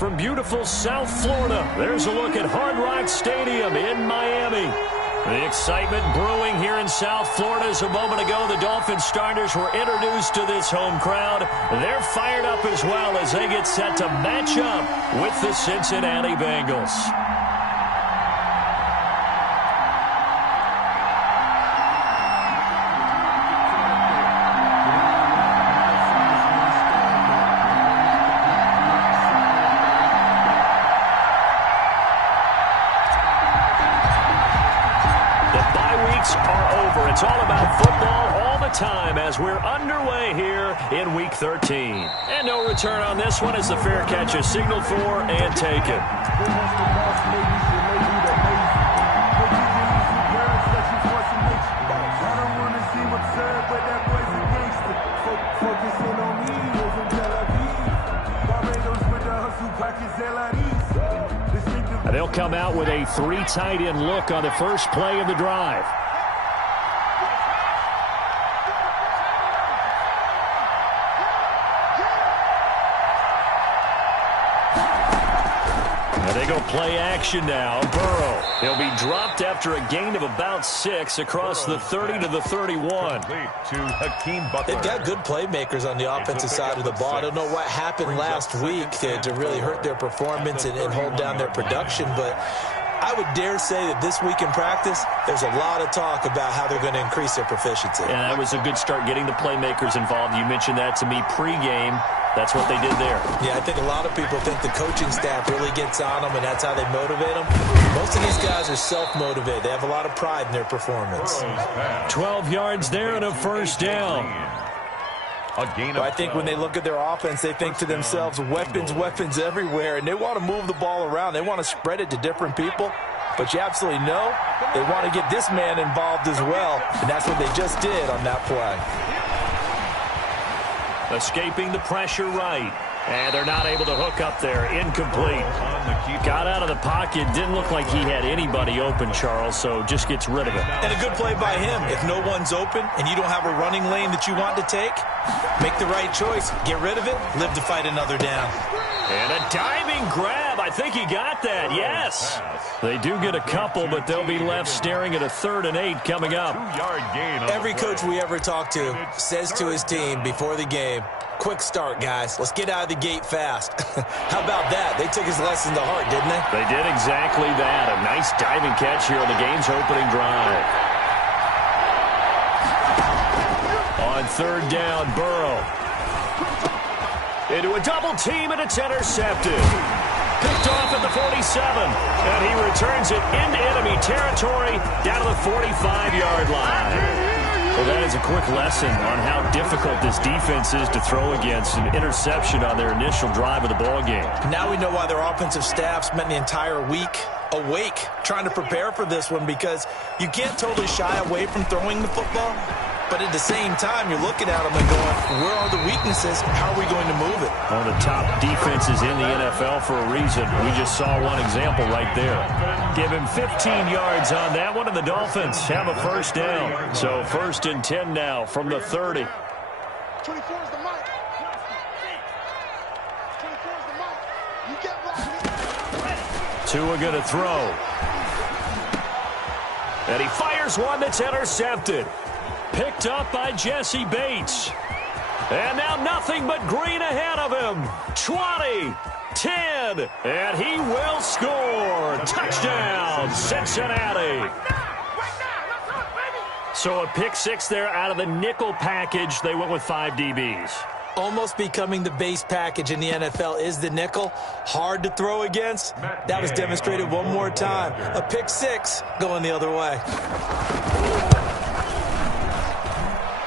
from beautiful South Florida. There's a look at Hard Rock Stadium in Miami. The excitement brewing here in South Florida. As a moment ago, the Dolphins starters were introduced to this home crowd. They're fired up as well as they get set to match up with the Cincinnati Bengals. It's all about football all the time as we're underway here in Week 13. And no return on this one as the fair catch is signaled for and taken. They'll come out with a 3 tight end look on the first play of the drive. They go play action now. Burrow. He'll be dropped after a gain of about 6 across the 30 to the 31. They've got good playmakers on the offensive side of the ball. I don't know what happened last week to really hurt their performance and hold down their production, but I would dare say that this week in practice, there's a lot of talk about how they're going to increase their proficiency. And that was a good start getting the playmakers involved. You mentioned that to me pregame. That's what they did there. Yeah, I think a lot of people think the coaching staff really gets on them, and that's how they motivate them. Most of these guys are self-motivated. They have a lot of pride in their performance. 12 yards there and a first down. Well, I think when they look at their offense, they think to themselves, weapons everywhere, and they want to move the ball around. They want to spread it to different people. But you absolutely know they want to get this man involved as well, and that's what they just did on that play. Escaping the pressure right. And they're not able to hook up there. Incomplete. Got out of the pocket. Didn't look like he had anybody open, Charles, so just gets rid of it. And a good play by him. If no one's open and you don't have a running lane that you want to take, make the right choice. Get rid of it. Live to fight another down. And a diving grab. I think he got that. Yes. They do get a couple, but they'll be left staring at a 3rd and 8 coming up. Every coach we ever talk to says to his team before the game, quick start, guys. Let's get out of the gate fast. How about that? They took his lesson to heart, didn't they? They did exactly that. A nice diving catch here on the game's opening drive. On 3rd down, Burrow. Into a double team, and it's intercepted. Picked off at the 47, and he returns it into enemy territory down to the 45-yard line. Well, that is a quick lesson on how difficult this defense is to throw against. An interception on their initial drive of the ballgame. Now we know why their offensive staff spent the entire week awake trying to prepare for this one, because you can't totally shy away from throwing the football. But at the same time, you're looking at them and going, where are the weaknesses? How are we going to move it? One of the top defenses in the NFL for a reason. We just saw one example right there. Give him 15 yards on that one, and the Dolphins have a first down. So 1st and 10 now from the 30. 24 is the mic. 24 is the mic. You get right. Tua going to throw. And he fires one that's intercepted. Picked up by Jesse Bates. And now nothing but green ahead of him. 20, 10, and he will score. Touchdown, Cincinnati. So a pick 6 there out of the nickel package. They went with 5 DBs. Almost becoming the base package in the NFL is the nickel. Hard to throw against. That was demonstrated one more time. A pick 6 going the other way.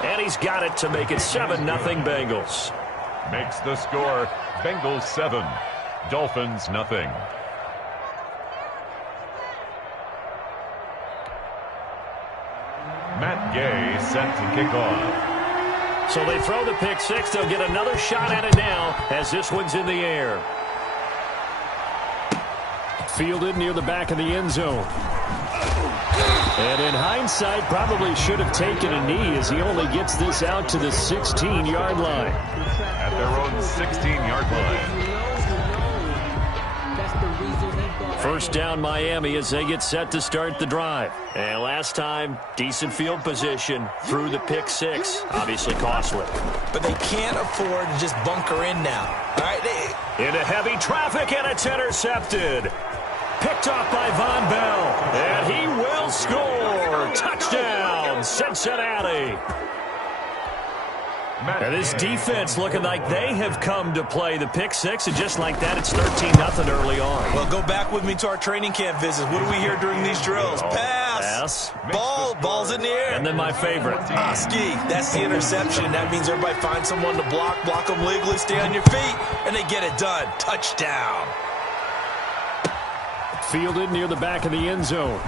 And he's got it to make it 7-0 Bengals. Makes the score Bengals 7, Dolphins nothing. Matt Gay set to kick off. So they throw the pick 6. They'll get another shot at it now as this one's in the air. Fielded near the back of the end zone. And in hindsight, probably should have taken a knee as he only gets this out to the 16-yard line. At their own 16-yard line. First down Miami as they get set to start the drive. And last time, decent field position through the pick six. Obviously costly. But they can't afford to just bunker in now. All right, into heavy traffic, and it's intercepted. Picked off by Von Bell. And he will score. Touchdown, Cincinnati. And this defense looking like they have come to play the pick six, and just like that, it's 13-0 early on. Well, go back with me to our training camp visits. What do we hear during these drills? Pass. Ball's in the air. And then my favorite. Ski. That's the interception. That means everybody finds someone to block them legally, stay on your feet, and they get it done. Touchdown. Fielded near the back of the end zone.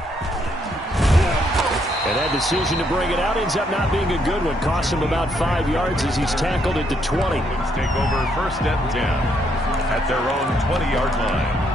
And that decision to bring it out ends up not being a good one. Cost him about 5 yards as he's tackled at the 20. Let's take over first and 10 at their own 20-yard line.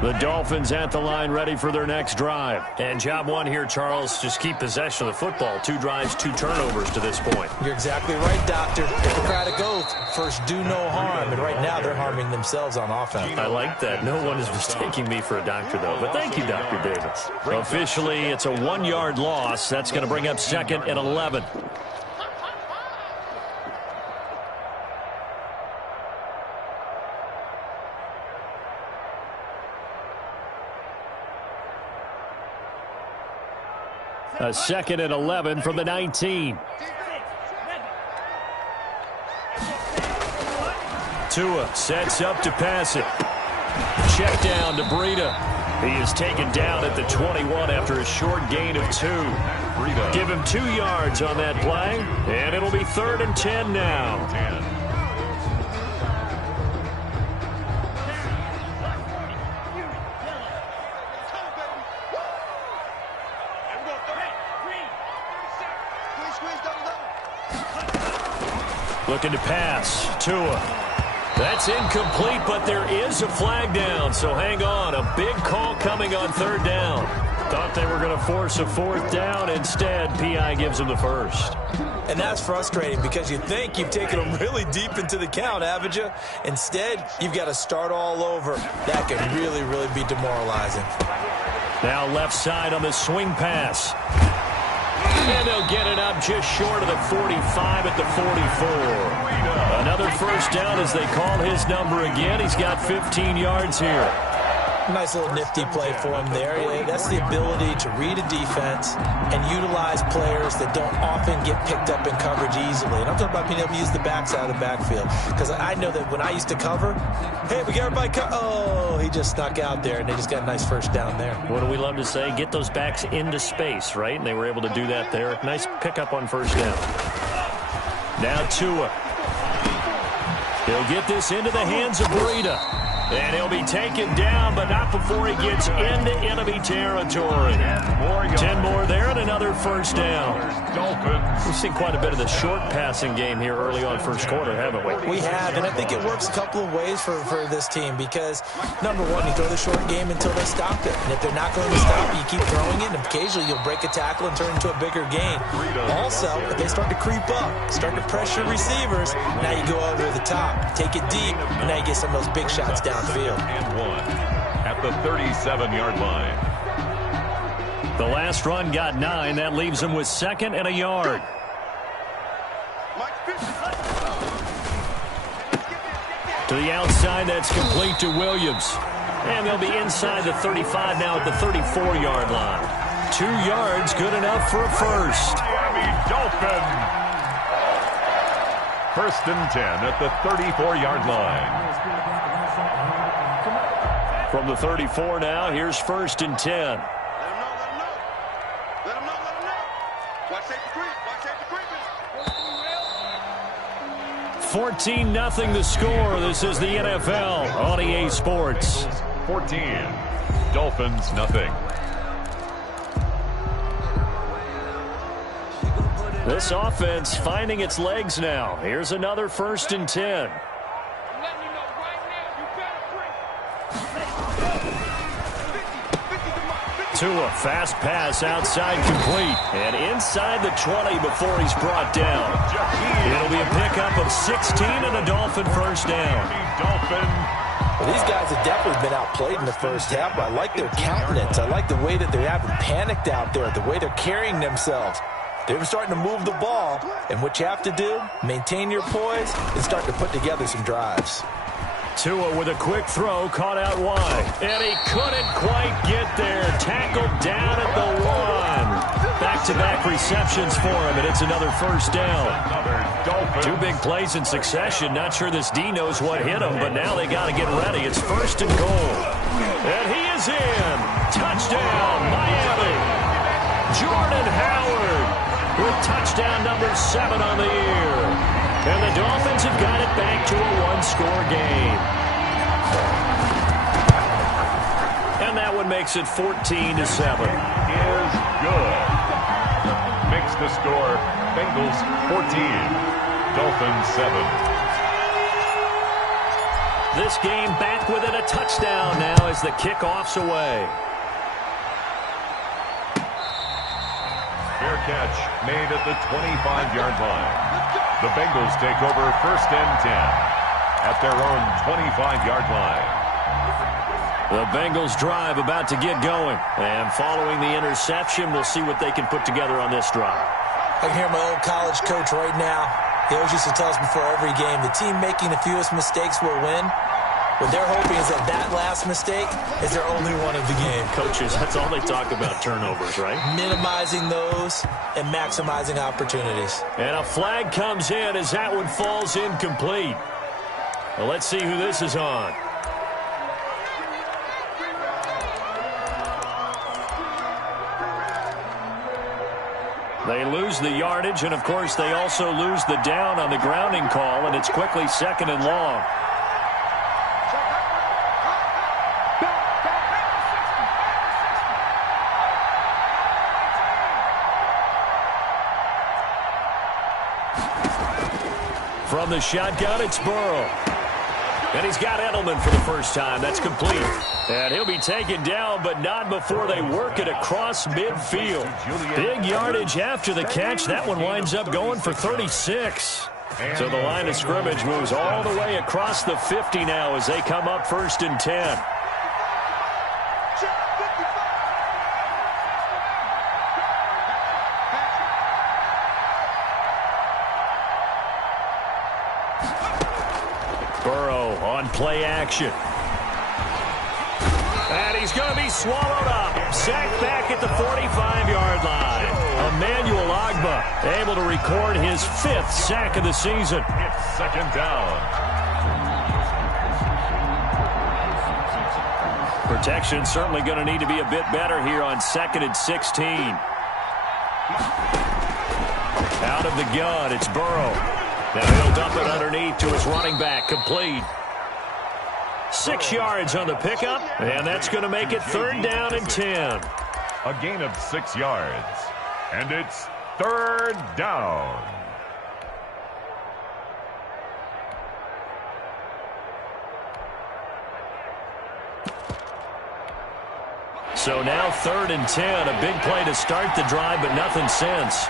The Dolphins at the line ready for their next drive. And job one here, Charles, just keep possession of the football. 2 drives, 2 turnovers to this point. You're exactly right, Doctor. Hippocratic oath. First, do no harm. And right now, they're harming themselves on offense. I like that. No one is mistaking me for a doctor, though. But thank you, Dr. Davis. Officially, it's a 1-yard loss. That's going to bring up 2nd and 11. A 2nd and 11 from the 19. Tua sets up to pass it. Check down to Breida. He is taken down at the 21 after a short gain of 2. Give him 2 yards on that play, and it'll be 3rd and 10 now. Looking to pass. Tua. That's incomplete, but there is a flag down, so hang on. A big call coming on 3rd down. Thought they were going to force a 4th down. Instead, P.I. gives them the first. And that's frustrating because you think you've taken them really deep into the count, haven't you? Instead, you've got to start all over. That can really, really be demoralizing. Now left side on the swing pass. And they'll get it up just short of the 45 at the 44. Another first down as they call his number again. He's got 15 yards here. Nice little nifty play for him there. That's the ability to read a defense and utilize players that don't often get picked up in coverage easily. And I'm talking about being able to use the backside of the backfield. Because I know that when I used to cover, hey, we got everybody oh, he just snuck out there, and they just got a nice first down there. What do we love to say? Get those backs into space, right? And they were able to do that there. Nice pickup on first down. Now Tua. He'll get this into the hands of Breida. And he'll be taken down, but not before he gets into enemy territory. 10 more there and another first down. We've seen quite a bit of the short passing game here early on first quarter, haven't we? We have, and I think it works a couple of ways for this team because, number one, you throw the short game until they stop it. And if they're not going to stop it, you keep throwing it, and occasionally you'll break a tackle and turn into a bigger gain. Also, if they start to creep up, start to pressure receivers, now you go over the top, take it deep, and now you get some of those big shots down. Field. And 1 at the 37-yard line. The last run got 9. That leaves them with 2nd and a yard. To the outside, that's complete to Williams. And they'll be inside the 35 now at the 34-yard line. 2 yards, good enough for a first. Miami Dolphins. 1st and 10 at the 34-yard line. From the 34 now, here's 1st and 10. Let him know. Watch safety creep. 14-0 the score. This is the NFL on EA Sports. 14. Dolphins nothing. This offense finding its legs now. Here's another 1st and 10. Tua, fast pass outside complete. And inside the 20 before he's brought down. It'll be a pickup of 16 and a Dolphin first down. Well, these guys have definitely been outplayed in the first half. I like their countenance. I like the way that they haven't panicked out there, the way they're carrying themselves. They're starting to move the ball, and what you have to do, maintain your poise and start to put together some drives. Tua with a quick throw, caught out wide. And he couldn't quite get there. Tackled down at the 1. Back-to-back receptions for him, and it's another first down. 2 big plays in succession. Not sure this D knows what hit him, but now they got to get ready. It's first and goal. And he is in. Touchdown, Miami. Jordan Howard with touchdown number 7 on the year. And the Dolphins have got it back to a 1-score game. And that one makes it 14-7. Is good. Makes the score Bengals 14, Dolphins 7. This game back within a touchdown now as the kickoff's away. Fair catch made at the 25-yard line. The Bengals take over first and 10 at their own 25-yard line. The Bengals drive about to get going. And following the interception, we'll see what they can put together on this drive. I can hear my old college coach right now. He always used to tell us before every game, the team making the fewest mistakes will win. What they're hoping is that that last mistake is their only one of the game. Coaches, that's all they talk about, turnovers, right? Minimizing those and maximizing opportunities. And a flag comes in as that one falls incomplete. Well, let's see who this is on. They lose the yardage, and, of course, they also lose the down on the grounding call, and it's quickly second and long. From the shotgun, it's Burrow. And he's got Edelman for the first time. That's complete. And he'll be taken down, but not before they work it across midfield. Big yardage after the catch. That one winds up going for 36. So the line of scrimmage moves all the way across the 50 now as they come up first and 10. Burrow on play action. And he's going to be swallowed up. Sacked back at the 45-yard line. Emmanuel Ogbah able to record his 5th sack of the season. It's second down. Protection certainly going to need to be a bit better here on 2nd and 16. Out of the gun, it's Burrow. Now he'll dump it underneath to his running back, complete. 6 yards on the pickup, and that's going to make it 3rd down and 10. A gain of 6 yards, and it's 3rd down. So now 3rd and 10, a big play to start the drive, but nothing since.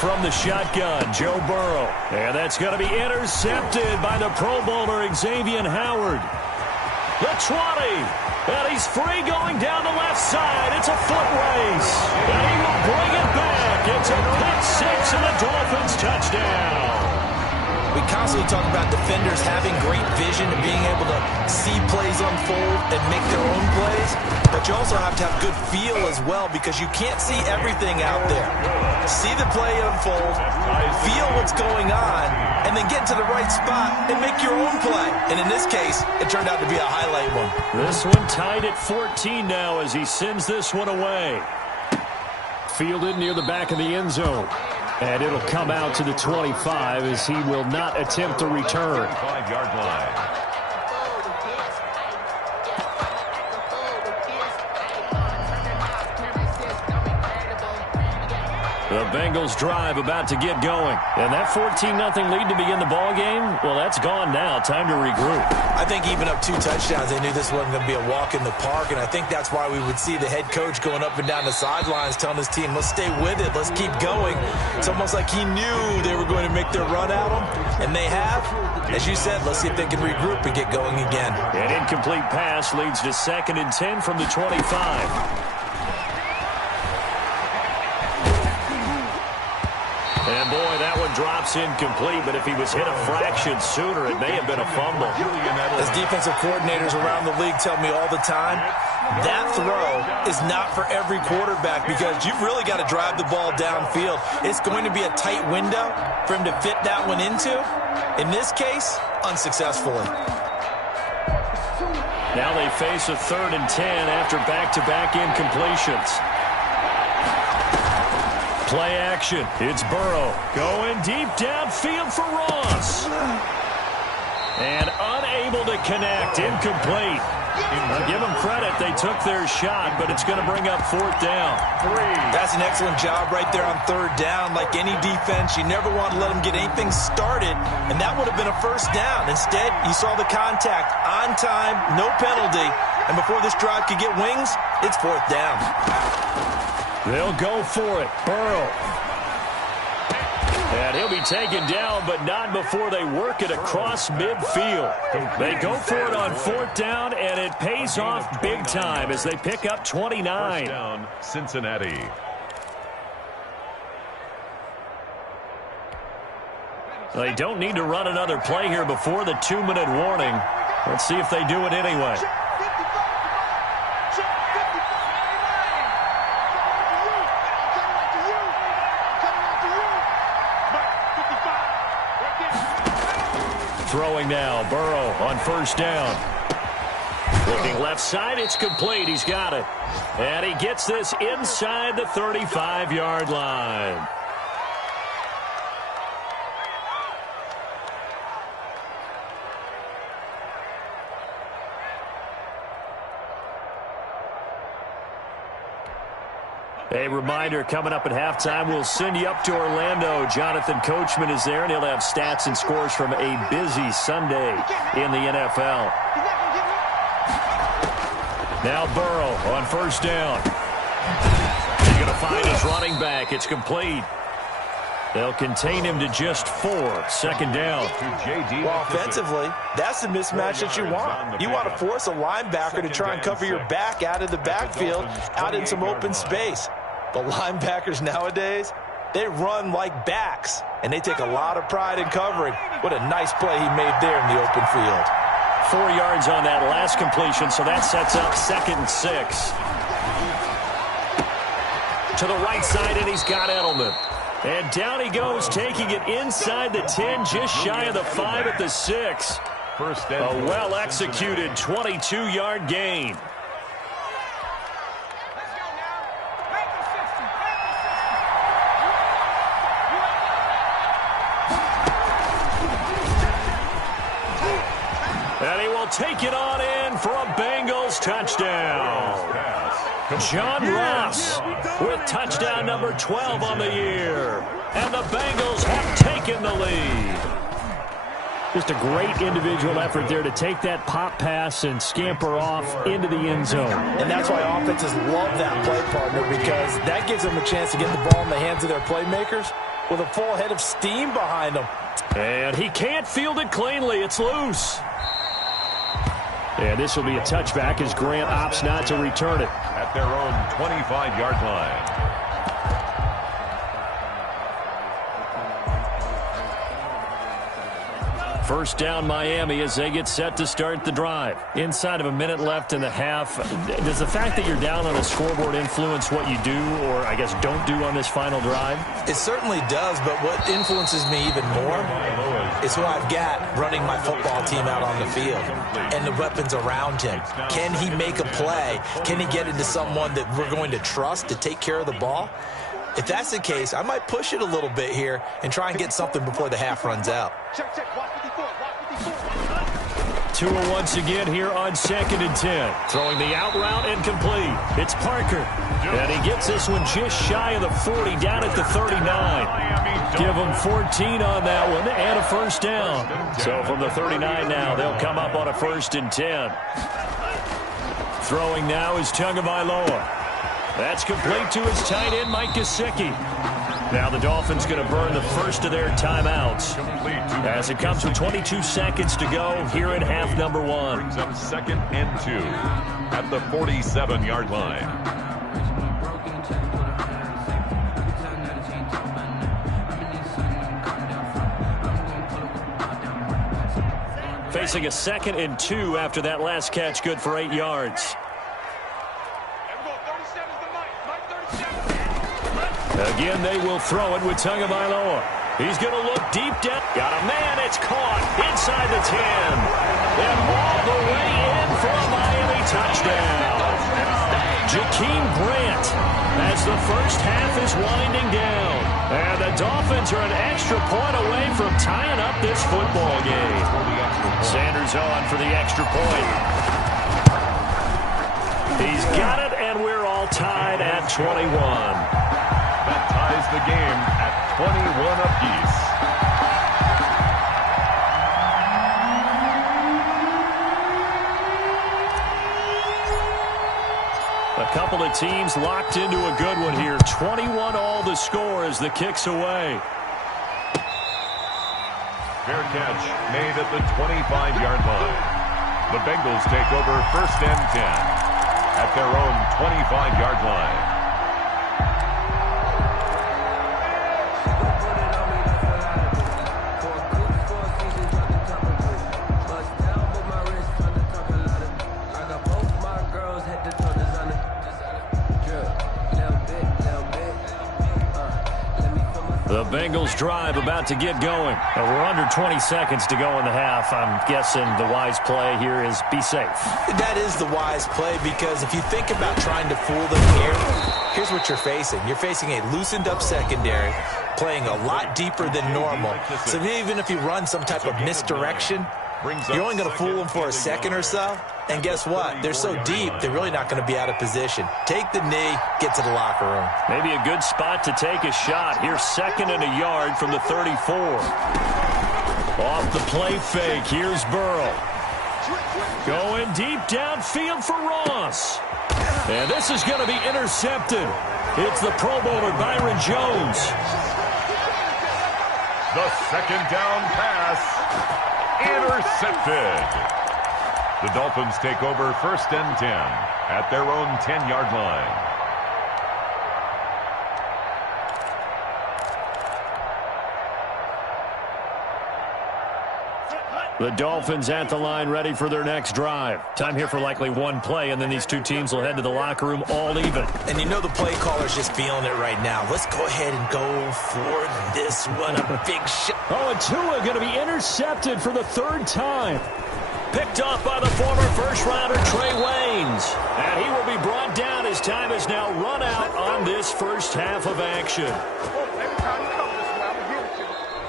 From the shotgun, Joe Burrow. And that's going to be intercepted by the Pro Bowler, Xavier Howard. The 20. And he's free going down the left side. It's a foot race. And he will bring it back. It's a pick 6 and a Dolphins touchdown. We constantly talk about defenders having great vision and being able to see plays unfold and make their own plays. But you also have to have good feel as well because you can't see everything out there. See the play unfold, feel what's going on, and then get to the right spot and make your own play. And in this case, it turned out to be a highlight one. This one tied at 14 now as he sends this one away. Fielded near the back of the end zone. And it'll come out to the 25 as he will not attempt to return. 5-yard line. The Bengals drive about to get going. And that 14-0 lead to begin the ball game, well, that's gone now. Time to regroup. I think even up 2 touchdowns, they knew this wasn't going to be a walk in the park, and I think that's why we would see the head coach going up and down the sidelines telling his team, let's stay with it, let's keep going. It's almost like he knew they were going to make their run at him, and they have. As you said, let's see if they can regroup and get going again. An incomplete pass leads to 2nd and 10 from the 25. And, boy, that one drops incomplete, but if he was hit a fraction sooner, it may have been a fumble. As defensive coordinators around the league tell me all the time, that throw is not for every quarterback because you've really got to drive the ball downfield. It's going to be a tight window for him to fit that one into. In this case, unsuccessfully. Now they face a 3rd and 10 after back-to-back incompletions. Play action. It's Burrow going deep downfield for Ross. And unable to connect. Incomplete. I'll give them credit. They took their shot, but it's going to bring up 4th down. That's an excellent job right there on 3rd down. Like any defense, you never want to let them get anything started, and that would have been a 1st down. Instead, you saw the contact on time, no penalty, and before this drive could get wings, it's 4th down. They'll go for it. Burrow. And he'll be taken down, but not before they work it across midfield. They go for it on 4th down, and it pays off big time as they pick up 29. 1st down, Cincinnati. They don't need to run another play here before the 2-minute warning. Let's see if they do it anyway. Throwing now, Burrow on 1st down. Looking left side, it's complete. He's got it. And he gets this inside the 35-yard line. A reminder, coming up at halftime, we'll send you up to Orlando. Jonathan Coachman is there, and he'll have stats and scores from a busy Sunday in the NFL. Now Burrow on 1st down. He's going to find his running back. It's complete. They'll contain him to just 4. 2nd down. Well, offensively, that's the mismatch that you want. You want to force a linebacker to try and cover your back out of the backfield, out in some open space. The linebackers nowadays, they run like backs, and they take a lot of pride in covering. What a nice play he made there in the open field. 4 yards on that last completion, so that sets up 2nd and 6. To the right side, and he's got Edelman. And down he goes, taking it inside the 10, just shy of the 5 at the 6. A well-executed 22-yard gain. And he will take it on in for a Bengals touchdown. John Ross with touchdown number 12 on the year. And the Bengals have taken the lead. Just a great individual effort there to take that pop pass and scamper off into the end zone. And that's why offenses love that play partner, because that gives them a chance to get the ball in the hands of their playmakers with a full head of steam behind them. And he can't field it cleanly. It's loose. And this will be a touchback as Grant opts not to return it. At their own 25-yard line. First down Miami as they get set to start the drive. Inside of a minute left in the half, does the fact that you're down on a scoreboard influence what you do, or I guess don't do on this final drive? It certainly does, but what influences me even more is who I've got running my football team out on the field and the weapons around him. Can he make a play? Can he get into someone that we're going to trust to take care of the ball? If that's the case, I might push it a little bit here and try and get something before the half runs out. Tua once again here on 2nd and 10. Throwing the out route incomplete. It's Parker. And he gets this one just shy of the 40, down at the 39. Give him 14 on that one and a first down. So from the 39 now, they'll come up on a 1st and 10. Throwing now is Tagovailoa. That's complete to his tight end, Mike Gesicki. Now the Dolphins going to burn the first of their timeouts as it comes with 22 seconds to go here in half number 1. Brings up 2nd and 2 at the 47-yard line. Facing a 2nd and 2 after that last catch, good for 8 yards. Again, they will throw it with Tagovailoa. He's going to look deep down. Got a man. It's caught inside the 10. And all the way in for a Miami touchdown. Jakeem Grant as the first half is winding down. And the Dolphins are an extra point away from tying up this football game. Sanders on for the extra point. He's got it, and we're all tied at 21. That ties the game at 21 apiece. A couple of teams locked into a good one here. 21 all the score as the kick's away. Fair catch made at the 25-yard line. The Bengals take over 1st and 10 at their own 25-yard line. The Bengals drive about to get going. We're under 20 seconds to go in the half. I'm guessing the wise play here is be safe. That is the wise play, because if you think about trying to fool them here, here's what you're facing. You're facing a loosened up secondary, playing a lot deeper than normal. So even if you run some type of misdirection, you're only going to fool them for a second or so. And guess what? They're so deep, they're really not going to be out of position. Take the knee, get to the locker room. Maybe a good spot to take a shot. Here's 2nd and a yard from the 34. Off the play fake. Here's Burrow. Going deep downfield for Ross. And this is going to be intercepted. It's the Pro Bowler Byron Jones. The 2nd down pass intercepted. The Dolphins take over 1st and 10 at their own 10-yard line. The Dolphins at the line, ready for their next drive. Time here for likely one play, and then these two teams will head to the locker room all even. And you know the play caller's just feeling it right now. Let's go ahead and go for this one. A big shot. Oh, and Tua going to be intercepted for the 3rd time. Picked off by the former first-rounder Trey Waynes. And he will be brought down as time is now run out on this first half of action.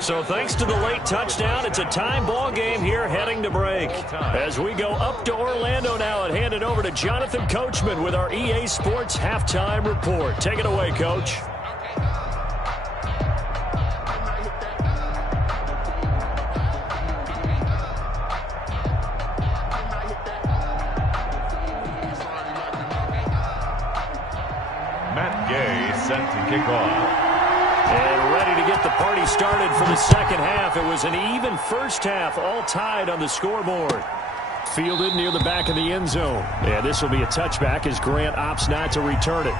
So thanks to the late touchdown, it's a time ball game here heading to break. As we go up to Orlando now and hand it over to Jonathan Coachman with our EA Sports Halftime Report. Take it away, Coach. Set to kick off. And ready to get the party started for the second half. It was an even first half, all tied on the scoreboard. Fielded near the back of the end zone. And this will be a touchback as Grant opts not to return it.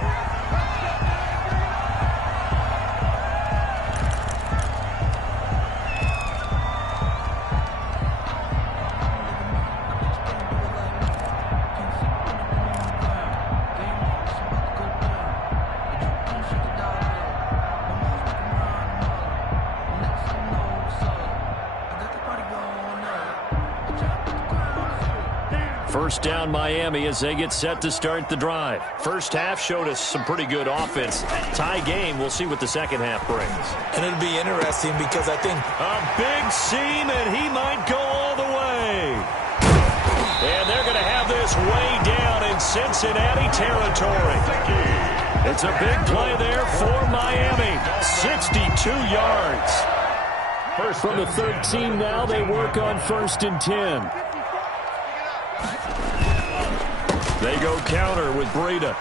First down Miami as they get set to start the drive. First half showed us some pretty good offense. Tie game. We'll see what the second half brings. And it'll be interesting because I think a big seam, and he might go all the way. is way down in Cincinnati territory. It's a big play there for Miami. 62 yards. From the 13 now, they work on 1st and 10. They go counter with Breida.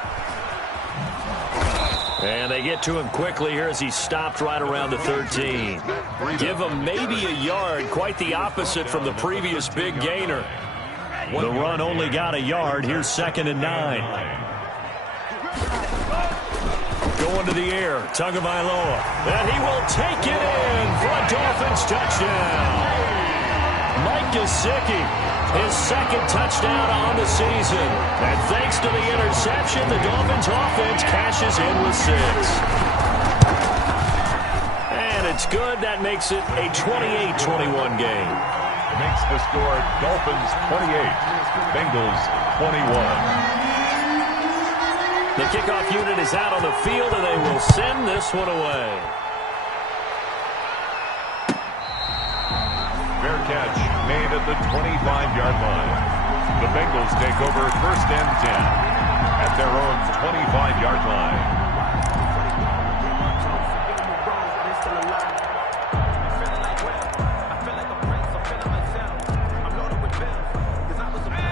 And they get to him quickly here as he stopped right around the 13. Give him maybe a yard, quite the opposite from the previous big gainer. The run only got a yard. Here's 2nd and 9. Going to the air, Tagovailoa. And he will take it in for a Dolphins touchdown. Mike Gesicki, his 2nd touchdown on the season. And thanks to the interception, the Dolphins offense cashes in with 6. And it's good. That makes it a 28-21 game. Makes the score Dolphins 28, Bengals 21. The kickoff unit is out on the field, and they will send this one away. Fair catch made at the 25-yard line. The Bengals take over 1st and 10 at their own 25-yard line.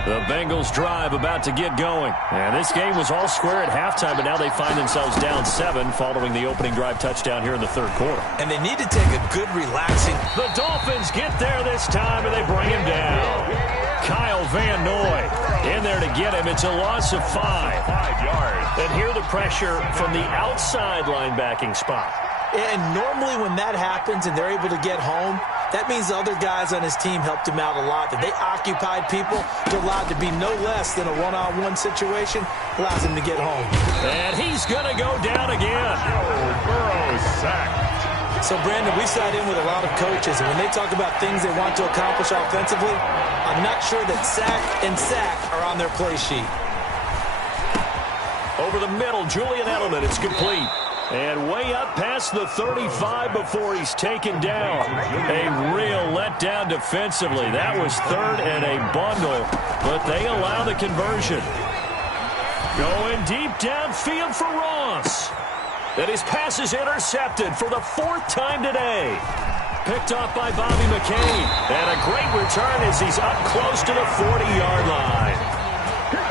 The Bengals drive about to get going. And this game was all square at halftime, but now they find themselves down 7 following the opening drive touchdown here in the 3rd quarter. And they need to take a good relaxing. The Dolphins get there this time, and they bring him down. Kyle Van Noy in there to get him. It's a loss of 5. 5 yards. And here the pressure from the outside linebacking spot. And normally when that happens and they're able to get home, that means the other guys on his team helped him out a lot. That they occupied people. They're allowed to be no less than a one-on-one situation. Allows him to get home. And he's going to go down again. Burrow sacked. So, Brandon, we sat in with a lot of coaches, and when they talk about things they want to accomplish offensively, I'm not sure that sack and sack are on their play sheet. Over the middle, Julian Edelman. It's complete. And way up past the 35 before he's taken down. A real letdown defensively. That was 3rd and a bundle, but they allow the conversion. Going deep downfield for Ross. And his pass is intercepted for the 4th time today. Picked off by Bobby McCain. And a great return as he's up close to the 40-yard line.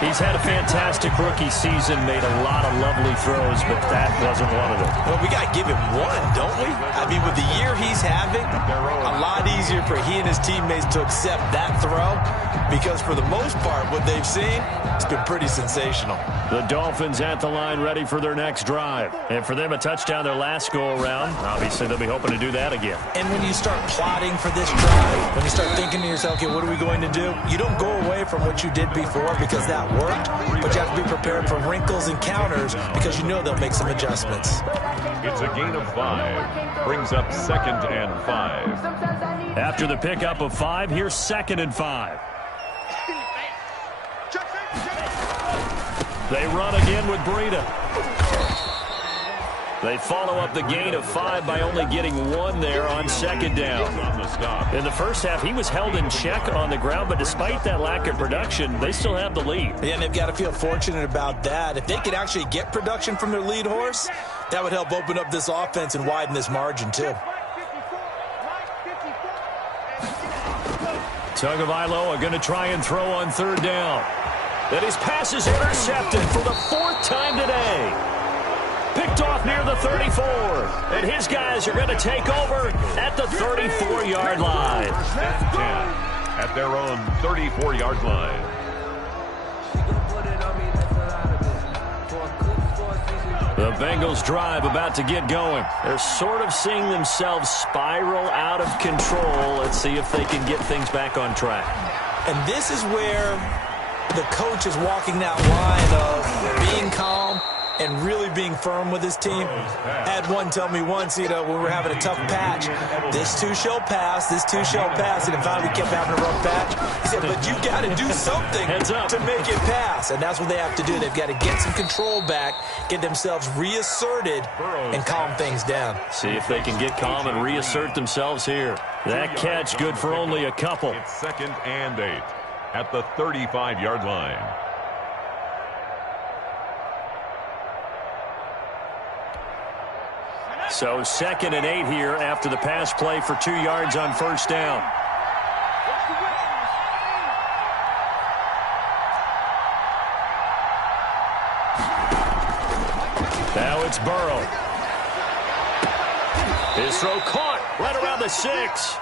He's had a fantastic rookie season, made a lot of lovely throws, but that wasn't one of them. Well, we got to give him one, don't we? I mean, with the year he's having, a lot easier for he and his teammates to accept that throw because for the most part, what they've seen, it's been pretty sensational. The Dolphins at the line ready for their next drive. And for them, a touchdown their last go-around. Obviously, they'll be hoping to do that again. And when you start plotting for this drive, when you start thinking to yourself, okay, what are we going to do? You don't go away from what you did before because that worked, but you have to be prepared for wrinkles and counters because you know they'll make some adjustments. It's a gain of 5. Brings up 2nd and 5. After the pickup of 5, here's 2nd and 5. They run again with Breida. They follow up the gain of 5 by only getting 1 there on 2nd down. In the first half, he was held in check on the ground, but despite that lack of production, they still have the lead. Yeah, and they've got to feel fortunate about that. If they could actually get production from their lead horse, that would help open up this offense and widen this margin, too. Tagovailoa going to try and throw on 3rd down. That his pass is intercepted for the 4th time today. Picked off near the 34. And his guys are going to take over at the 34-yard line. 1st and 10 at their own 34-yard line. The Bengals drive about to get going. They're sort of seeing themselves spiral out of control. Let's see if they can get things back on track. And this is where the coach is walking that line of being calm and really being firm with his team. Had one tell me once, when we're having a tough patch, this too shall pass, this too shall pass. And finally we kept having a rough patch. He said, but you got to do something to make it pass. And that's what they have to do. They've got to get some control back, get themselves reasserted, and calm things down. See if they can get calm and reassert themselves here. That catch good for only a couple. It's 2nd and 8 at the 35-yard line. So 2nd and 8 here after the pass play for 2 yards on first down. Now it's Burrow. His throw caught right around the 6.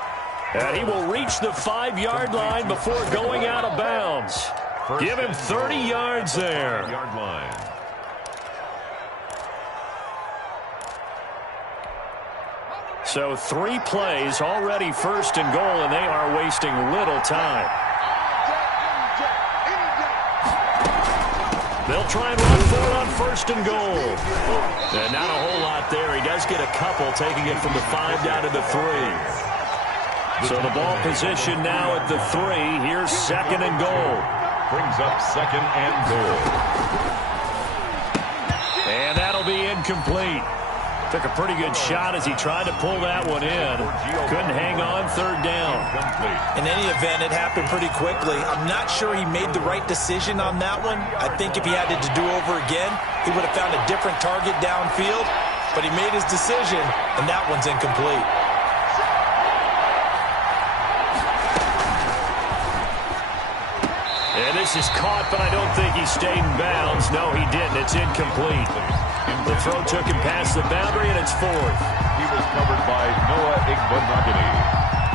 And he will reach the 5-yard line before going out of bounds. Give him 30 yards there. So 3 plays already 1st and goal, and they are wasting little time. They'll try and run for it on 1st and goal. And not a whole lot there. He does get a couple, taking it from the 5 down to the 3. So the ball position now at the 3. Here's 2nd and goal. Brings up 2nd and goal. And that'll be incomplete. Took a pretty good shot as he tried to pull that one in. Couldn't hang on 3rd down. In any event, it happened pretty quickly. I'm not sure he made the right decision on that one. I think if he had it to do over again, he would have found a different target downfield. But he made his decision, and that one's incomplete. And this is caught, but I don't think he stayed in bounds. No, he didn't. It's incomplete. The throw took him past the boundary, and it's 4th. He was covered by Noah Igbenogany.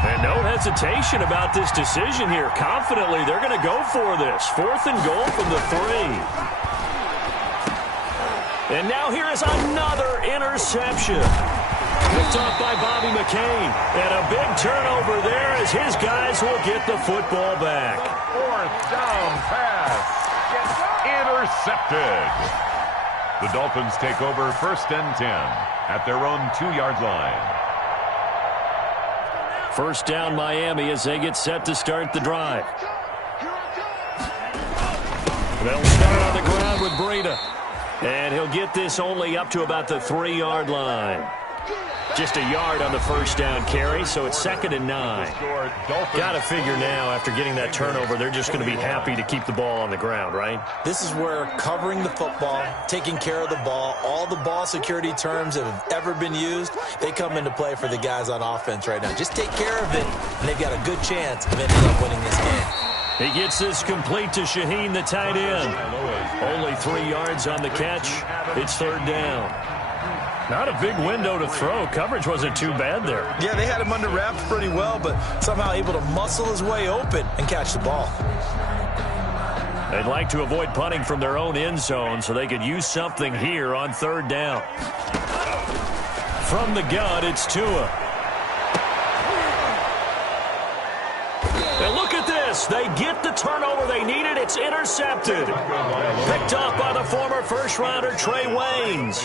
And no hesitation about this decision here. Confidently, they're going to go for this. 4th and goal from the 3. And now here is another interception. Picked off by Bobby McCain. And a big turnover there as his guys will get the football back. 4th down pass. Intercepted. The Dolphins take over 1st and 10 at their own 2-yard line. 1st down Miami as they get set to start the drive. They'll start on the ground with Breida. And he'll get this only up to about the 3-yard line. Just a yard on the 1st down carry, so it's 2nd and 9. Got to figure now, after getting that turnover, they're just going to be happy to keep the ball on the ground, right? This is where covering the football, taking care of the ball, all the ball security terms that have ever been used, they come into play for the guys on offense right now. Just take care of it, and they've got a good chance of ending up winning this game. He gets this complete to Shaheen, the tight end. Only 3 yards on the catch. It's 3rd down. Not a big window to throw. Coverage wasn't too bad there. Yeah, they had him under wraps pretty well, but somehow able to muscle his way open and catch the ball. They'd like to avoid punting from their own end zone so they could use something here on 3rd down. From the gun, it's Tua. And look at this. They get the turnover they needed. It's intercepted. Picked off by the former first-rounder Trey Waynes.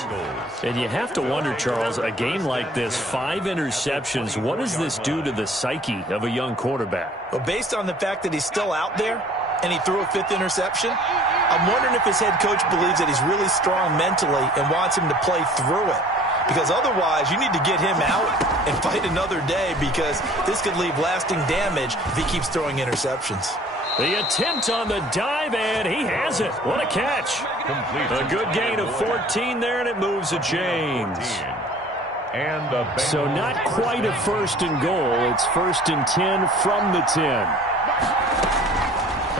And you have to wonder, Charles, a game like this, 5 interceptions, what does this do to the psyche of a young quarterback? Well, based on the fact that he's still out there and he threw a 5th interception, I'm wondering if his head coach believes that he's really strong mentally and wants him to play through it. Because otherwise, you need to get him out and fight another day, because this could leave lasting damage if he keeps throwing interceptions. The attempt on the dive, and he has it. What a catch. A good gain of 14 there, and it moves the chains. So not quite a 1st and goal. It's 1st and 10 from the 10.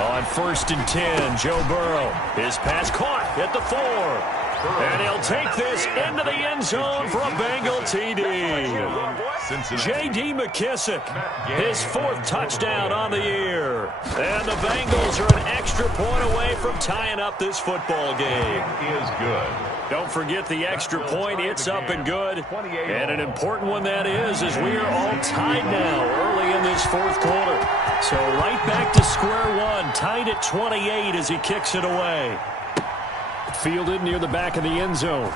On 1st and 10, Joe Burrow. His pass caught at the 4. And he'll take this into the end zone for a Bengal TD. J.D. McKissick, his 4th touchdown on the year. And the Bengals are an extra point away from tying up this football game. Is good. Don't forget the extra point. It's up and good. And an important one that is, as we are all tied now early in this 4th quarter. So right back to square one, tied at 28 as he kicks it away. Fielded near the back of the end zone.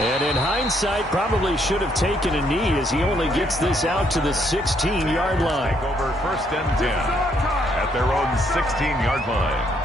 And in hindsight, probably should have taken a knee as he only gets this out to the 16-yard line. Take over 1st and 10 at their own 16-yard line.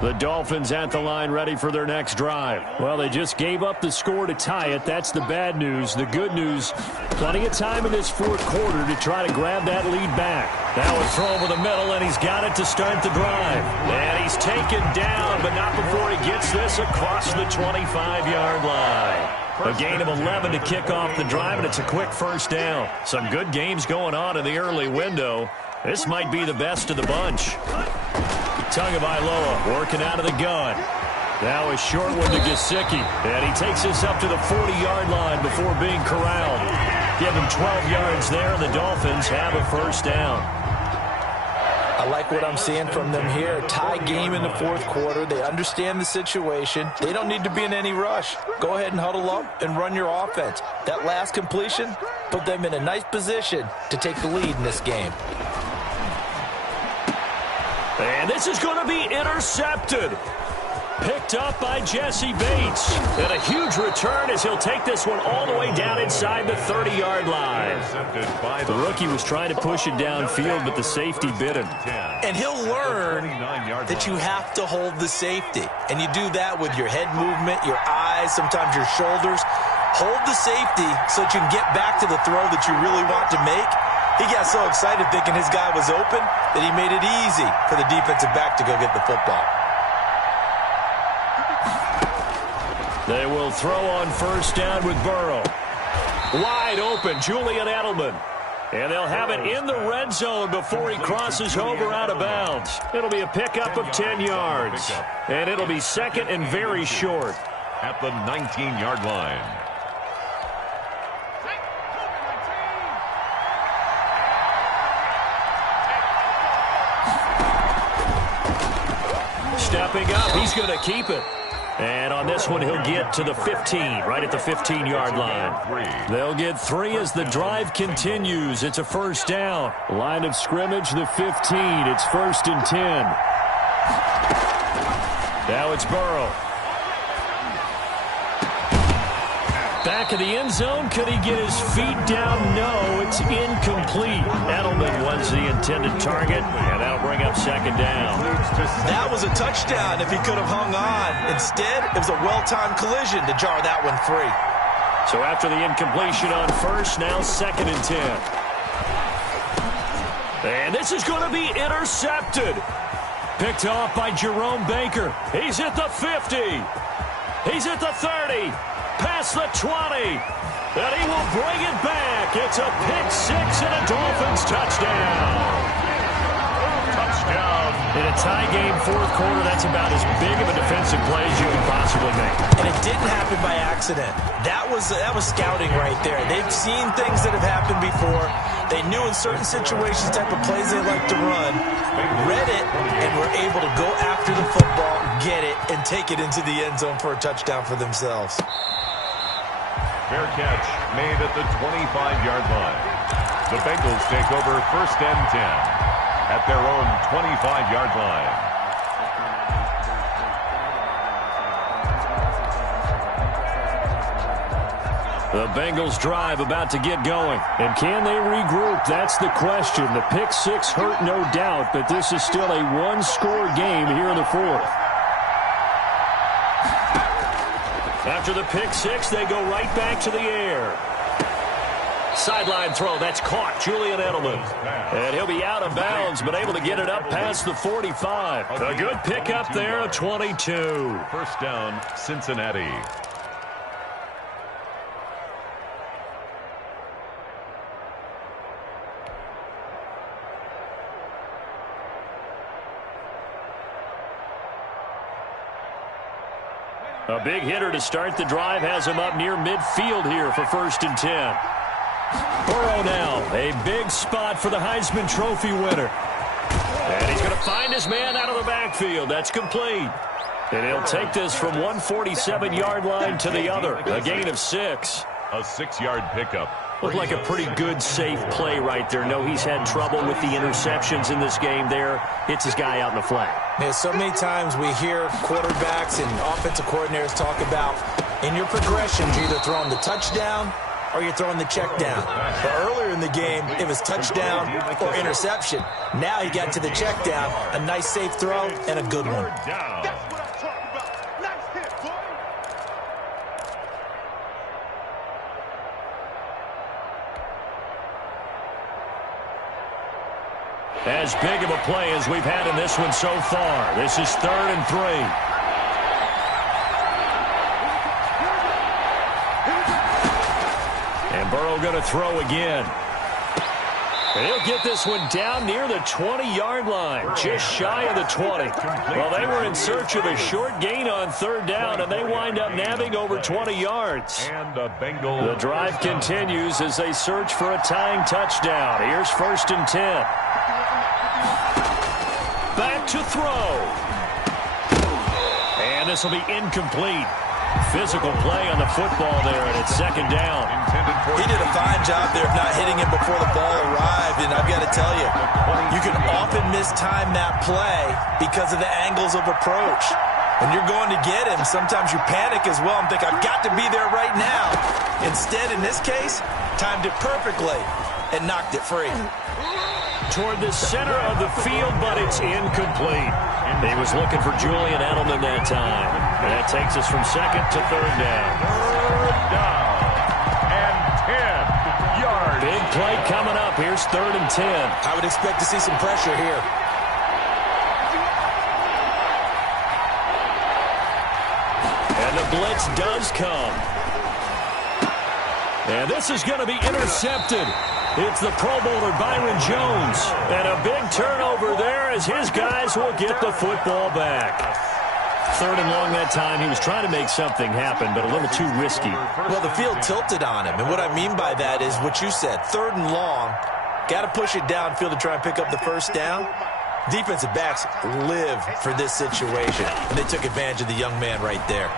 The Dolphins at the line ready for their next drive. Well, they just gave up the score to tie it. That's the bad news. The good news, plenty of time in this fourth quarter to try to grab that lead back. Now a throw over the middle, and he's got it to start the drive. And he's taken down, but not before he gets this across the 25-yard line. A gain of 11 to kick off the drive, and it's a quick first down. Some good games going on in the early window. This might be the best of the bunch. Tagovailoa working out of the gun. Now a short one to Gesicki. And he takes this up to the 40-yard line before being corralled. Give him 12 yards there, and the Dolphins have a first down. I like what I'm seeing from them here. Tie game in the fourth quarter. They understand the situation. They don't need to be in any rush. Go ahead and huddle up and run your offense. That last completion put them in a nice position to take the lead in this game. And this is going to be intercepted. Picked up by Jesse Bates. And a huge return as he'll take this one all the way down inside the 30-yard line. The rookie was trying to push it downfield, but the safety bit him. And he'll learn that you have to hold the safety. And you do that with your head movement, your eyes, sometimes your shoulders. Hold the safety so that you can get back to the throw that you really want to make. He got so excited thinking his guy was open that he made it easy for the defensive back to go get the football. They will throw on first down with Burrow. Wide open, Julian Edelman. And they'll have it in the red zone before he crosses over out of bounds. It'll be a pickup of 10 yards. And it'll be second and very short. At the 19-yard line. Stepping up, he's going to keep it. And on this one, he'll get to the 15, right at the 15-yard line. They'll get 3 as the drive continues. It's a first down. Line of scrimmage, the 15. It's 1st and 10. Now it's Burrow. Back of the end zone. Could he get his feet down? No, it's incomplete. Edelman was the intended target, and that'll bring up second down. That was a touchdown if he could have hung on. Instead, it was a well-timed collision to jar that one free. So after the incompletion on first, now 2nd and 10. And this is going to be intercepted. Picked off by Jerome Baker. He's at the 50. He's at the 30. Past the 20. And he will bring it back. It's a pick-6 and a Dolphins touchdown. Touchdown. In a tie game fourth quarter, that's about as big of a defensive play as you can possibly make. And it didn't happen by accident. That was scouting right there. They've seen things that have happened before. They knew in certain situations type of plays they like to run, read it, and were able to go after the football, get it, and take it into the end zone for a touchdown for themselves. Fair catch made at the 25-yard line. The Bengals take over 1st and 10 at their own 25-yard line. The Bengals drive about to get going. And can they regroup? That's the question. The pick-6 hurt, no doubt, but this is still a one-score game here in the fourth. After the pick-6, they go right back to the air. Sideline throw, that's caught. Julian Edelman. And he'll be out of bounds, but able to get it up past the 45. A good pickup there, a 22. First down, Cincinnati. A big hitter to start the drive has him up near midfield here for 1st and 10. Burrow now, a big spot for the Heisman Trophy winner. And he's going to find his man out of the backfield. That's complete. And he'll take this from 147-yard line to the other. A gain of 6. A 6-yard pickup. Looked like a pretty good, safe play right there. No, he's had trouble with the interceptions in this game there. Hits his guy out in the flat. Yeah, so many times we hear quarterbacks and offensive coordinators talk about in your progressions, you're either throwing the touchdown or you're throwing the check down. But earlier in the game, it was touchdown or interception. Now he got to the check down, a nice safe throw, and a good one. That's what I'm talking about. Nice hit, boy. As big of a play as we've had in this one so far. This is 3rd and 3. And Burrow going to throw again. He'll get this one down near the 20-yard line, just shy of the 20. Well, they were in search of a short gain on 3rd down, and they wind up nabbing over 20 yards. And the Bengals. The drive continues as they search for a tying touchdown. Here's 1st and 10. Back to throw. And this will be incomplete. Physical play on the football there, and it's 2nd down. He did a fine job there of not hitting him before the ball arrived, and I've got to tell you, you can often mistime that play because of the angles of approach. When you're going to get him, sometimes you panic as well and think, I've got to be there right now. Instead, in this case, timed it perfectly and knocked it free. Toward the center of the field, but it's incomplete. He was looking for Julian Edelman that time. And that takes us from 2nd to 3rd down. 3rd down and 10 yards. Big play coming up. Here's 3rd and 10. I would expect to see some pressure here. And the blitz does come. And this is going to be intercepted. It's the Pro Bowler Byron Jones. And a big turnover there as his guys will get the football back. 3rd and long that time. He was trying to make something happen, but a little too risky. Well, the field tilted on him. And what I mean by that is what you said. 3rd and long. Got to push it downfield to try and pick up the 1st down. Defensive backs live for this situation. And they took advantage of the young man right there.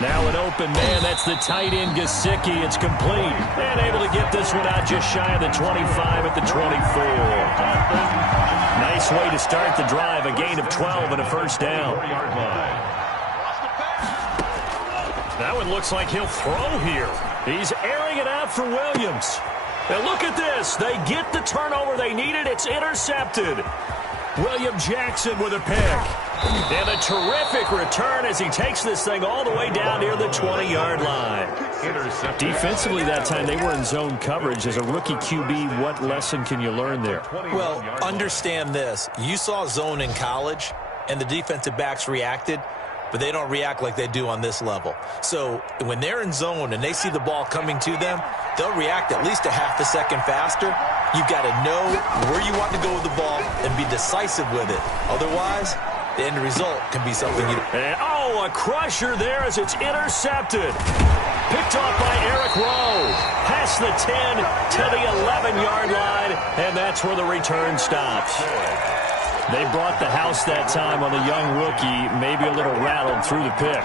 Now an open man, that's the tight end Gesicki. It's complete. And able to get this one out just shy of the 25 at the 24. Nice way to start the drive, a gain of 12 and a 1st down. That one looks like he'll throw here. He's airing it out for Williams. And look at this. They get the turnover they needed. It's intercepted. William Jackson with a pick. And a terrific return as he takes this thing all the way down near the 20-yard line. Defensively that time, they were in zone coverage. As a rookie QB, what lesson can you learn there? Well, understand this. You saw zone in college, and the defensive backs reacted, but they don't react like they do on this level. So when they're in zone and they see the ball coming to them, they'll react at least a half a second faster. You've got to know where you want to go with the ball and be decisive with it. Otherwise, the end result can be something you don't. And, oh, a crusher there as it's intercepted. Picked off by Eric Rowe. Past the 10 to the 11-yard line, and that's where the return stops. They brought the house that time on the young rookie, maybe a little rattled through the pick.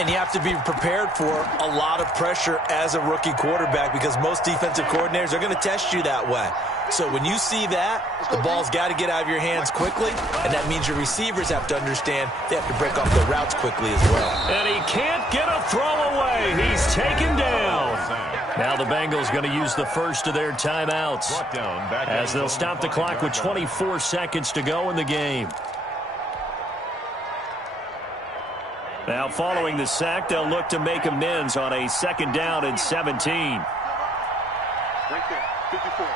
And you have to be prepared for a lot of pressure as a rookie quarterback because most defensive coordinators are going to test you that way. So when you see that, the ball's got to get out of your hands quickly, and that means your receivers have to understand they have to break off their routes quickly as well. And he can't get a throw away. He's taken down. Now the Bengals going to use the first of their timeouts as they'll stop the clock with 24 seconds to go in the game. Now following the sack, they'll look to make amends on a 2nd down and 17. Right there, 54.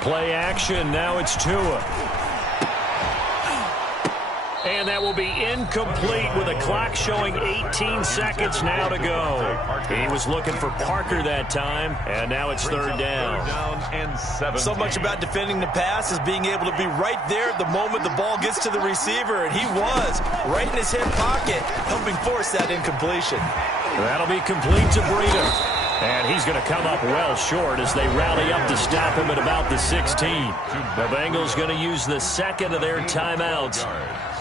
Play action, now it's Tua. And that will be incomplete with a clock showing 18 seconds now to go. He was looking for Parker that time, and now it's 3rd down. So much about defending the pass is being able to be right there at the moment the ball gets to the receiver, and he was right in his hip pocket, helping force that incompletion. That'll be complete to Breida. And he's going to come up well short as they rally up to stop him at about the 16. The Bengals going to use the 2nd of their timeouts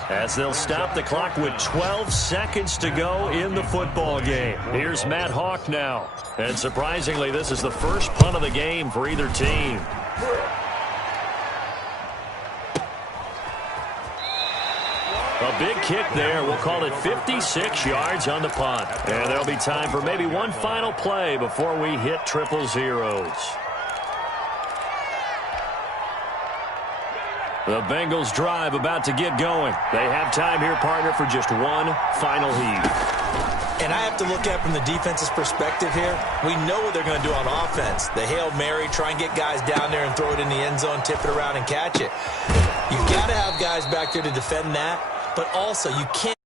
as they'll stop the clock with 12 seconds to go in the football game. Here's Matt Hawk now. And surprisingly, this is the first punt of the game for either team. A big kick there. We'll call it 56 yards on the punt. And there'll be time for maybe one final play before we hit triple zeros. The Bengals drive about to get going. They have time here, partner, for just one final heave. And I have to look at from the defense's perspective here. We know what they're going to do on offense. The Hail Mary, try and get guys down there and throw it in the end zone, tip it around and catch it. You've got to have guys back there to defend that, but also you can't